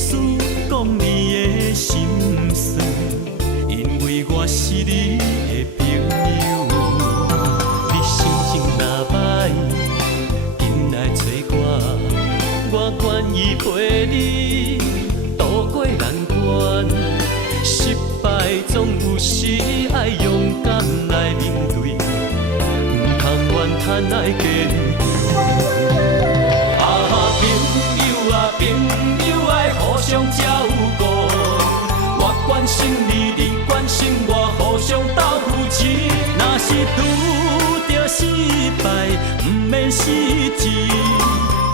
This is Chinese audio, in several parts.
事，讲你的心酸，因为我是你的朋友。你心情若歹，紧来找我愿意陪你渡过难关。失败总有时爱勇敢来面对，唔通怨叹爱坚强。朋友爱互相照顾，我关心你，你关心我，互相斗扶持。若是拄着失败，唔免失志，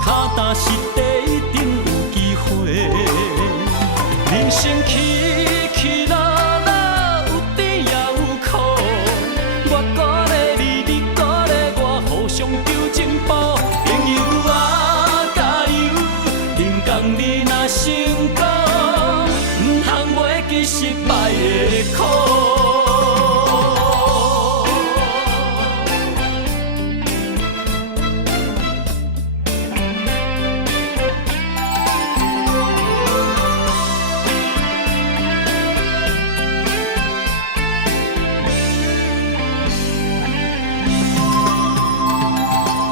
脚踏实地一定有机会。人生起起落落，有甜也有苦，我鼓励你，你鼓励我，互相求进步。朋友啊！你若成功，唔通袂记失败的苦。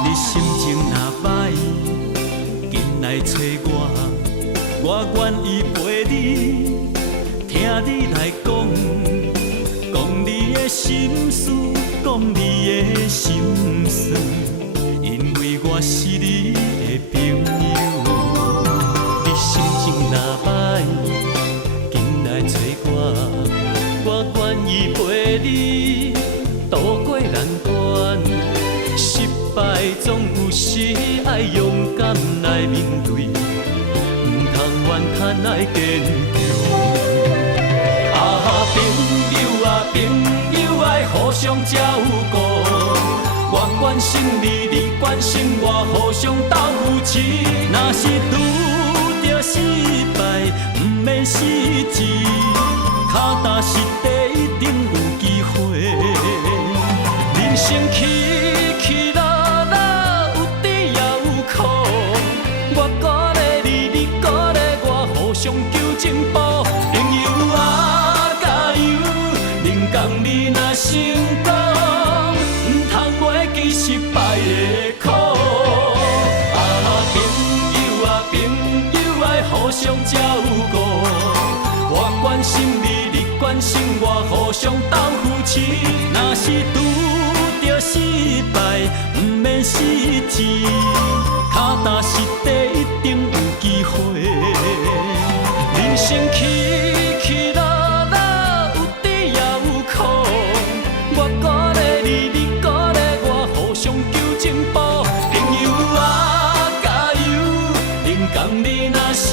你心情若歹，紧来找我愿意陪你，听你来讲，讲你的心事，讲你的心酸，因为我是你的朋友。你心情若歹，紧来找我愿意陪你渡过难关。失败总有时爱勇敢来面对。怨叹爱坚强，朋友爱互相照顾，我关心你，你关心我，互相斗扶持。若是拄着失败，唔免失志，脚踏实地一定有机会。人生起起落落，有甜也有苦，我鼓励你，你鼓励我，互相求进步。朋友啊，加油！能讲你若成功，唔通袂记失败的苦。朋友爱互相照顾，我关心你，你关心我，互相斗扶持。若是拄着失败，唔免失志，脚踏实地一定有机会。人生起起落落，有甜也有苦，我鼓励你，你鼓励我，互相求进步。朋友啊，加油！能讲你若成